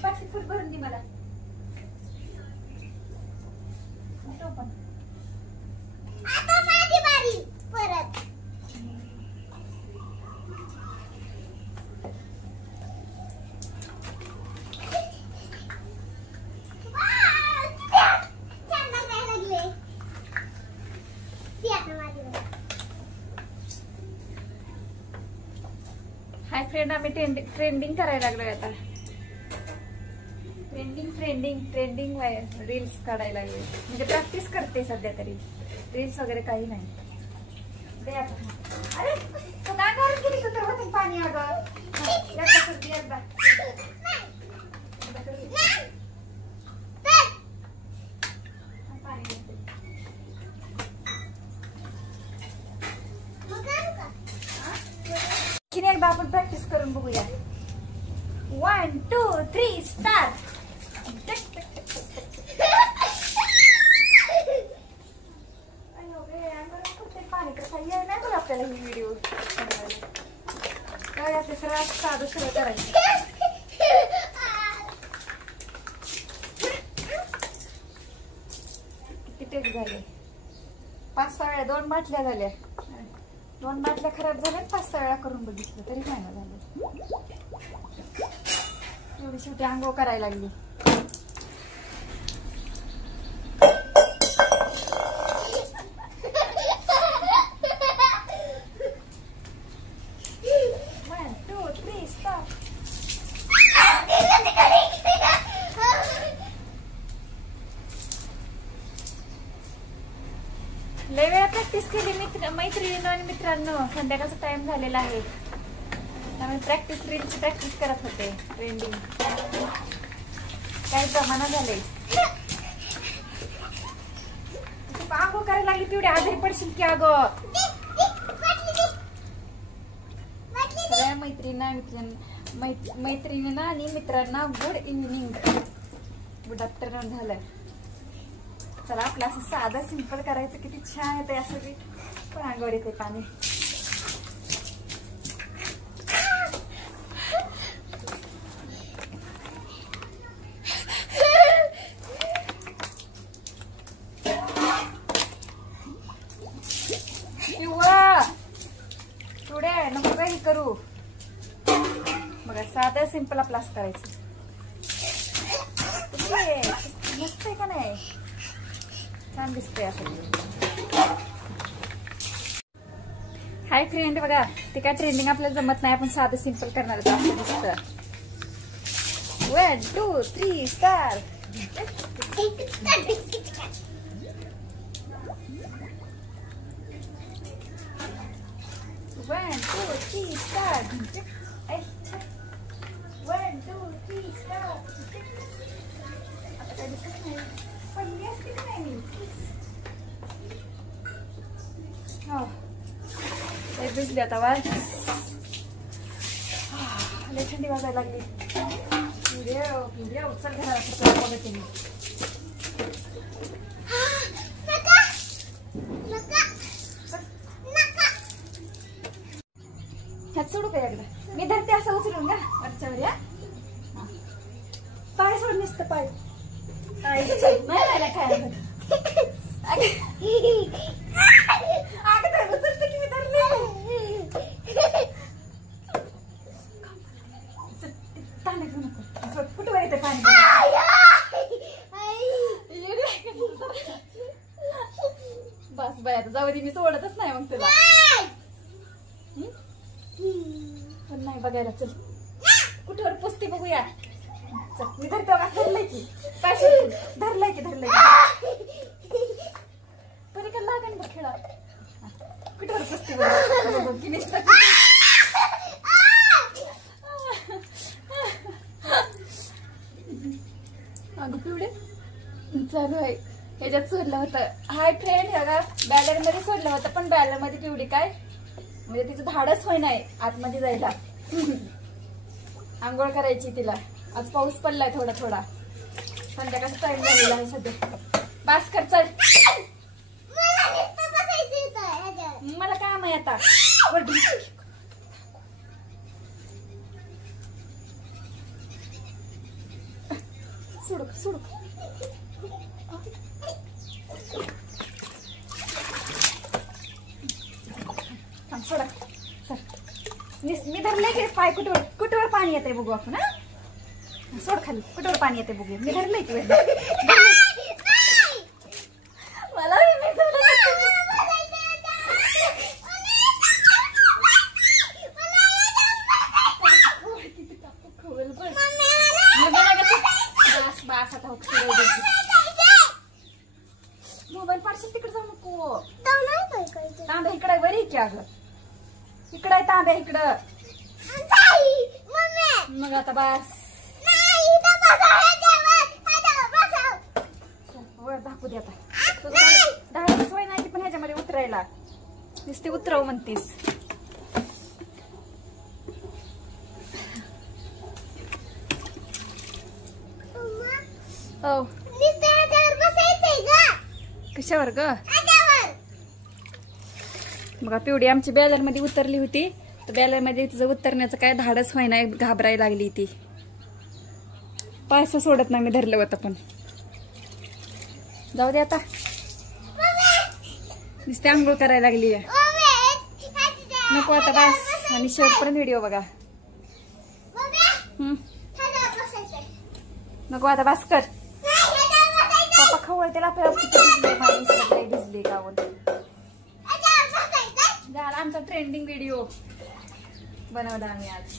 बाटली फुट भरून दे मला. आता माझी बारी परत. हाय फ्रेंड, आम्ही ट्रेंडिंग करायला लागलोय आता. ट्रेंडिंग रील्स काढायला लागले. म्हणजे प्रॅक्टिस करते सध्या तरी. रील्स वगैरे काही नाही. दे आता. अरे तू काय करत गेली? तू तर पाणी अगं. एकदा एकदा आपण प्रॅक्टिस करून बघूया. 1 2 3 स्टार्ट. पाणी कसं येणार नाही बघ आपल्याला ही व्हिडिओ काय असते. साधं सरळ करायचं. किती टेक झाले? 5-6 वेळा. 2 बाटल्या झाल्या. 2 बाटल्या खराब झाल्या. 5-6 वेळा करून बघितलं तरी काय नाही झालं. एवढी शेवटी आंघोळ करायला लागली. लय वेळा प्रॅक्टिस केली मैत्रिणींनो आणि मित्रांनो. संध्याकाळचा टाइम झालेला आहे. त्यामुळे रीलची प्रॅक्टिस करत होते. ट्रेंडिंग काही प्रमाणात झाले. आंघोळ करायला लागली तेवढी आजारी पडशील की अगं. सगळ्या मैत्रिणींना आणि मित्रांना गुड इव्हनिंग, गुड आफ्टरनून झालं. चला आपलं असं साधं सिंपल करायचं. किती छान येते असं की पण अंगावर येते पाणी. थोड्या नको काही करू. बघा साधं सिंपल आपलं असं करायचं. मस्त आहे का नाही? छान दिसतंय असं. हाय फ्रेंड, बघा ते काय ट्रेंडिंग आपल्याला जमत नाही. आपण साधं सिंपल करणार आहे. असं दिसतं. 1 2 3 स्टार्ट. 1 2 3 स्टार्ट. 1 2 3 स्टार्ट. आता काय दिसत नाही. पहिली असते का नाही? हो भिजली आता. लय थंडी वाजायला लागली. चल घरात बघते मी. ह्यात सोडू का एकदा? मी धरते असं उचलून का वरच्यावर. या पाय सोड नुसतं पाय. कुठं येते पाणी? बस बाय आता जाऊ दे. मी सोडतच नाही मग तुला. पण नाही बघायला. चल कुठवर पुसते बघूया. चल मी धरते. धरलंय की पाय धरलंय की पण इकडे लागेल बघ खेळा. कुठवर पुसते बघ की नुसतं. अगं पिवडे चालू आहे. ह्याच्यात सोडलं होतं. हाय फ्रेंड, बघा बॅलर मध्ये सोडलं होतं. पण बॅलर मध्ये पिवडी काय म्हणजे तिचं धाडच होय नाही आतमध्ये जायला. आंघोळ करायची तिला. आज पाऊस पडलाय थोडा थोडा. संध्याकाळचा टाइम झालेला आहे सध्या. बास कर चल. मला काम आहे आता. सोडू सोडू. सोडा. मी धरलंय की पाय कुठवर कुठवर पाणी येते बघू आपण. हा सोड खाली. कुठवर पाणी येते बघू. मी धरलंय की मला मोबाईल पार्सल तिकडे जाऊ नको. तांब्या इकडे बरी की अगं. इकडे आहे तांब्या इकडं. मग आता बस वर दाखवू दे आता. दहा सोय नाही पण ह्याच्यामध्ये उतरायला नुसते उतरव म्हणतीस. हो कशावर ग. बघा पिवडी आमची बॅलर मध्ये उतरली होती. तर बॅलर मध्ये तिचं उतरण्याचं काय धाडच व्हायना. घाबरायला लागली ती. पायसा सोडत नाही मी धरलं होतं पण. जाऊ दे आता. नुसते आंघोळ करायला लागली. नको आता बस. आणि शेवटपर्यंत व्हिडिओ बघा. नको आता बस कर. पप्पा खवळतेला आपल्याला भिजले गावून. झाला आमचा ट्रेंडिंग व्हिडिओ बनवला आम्ही आज.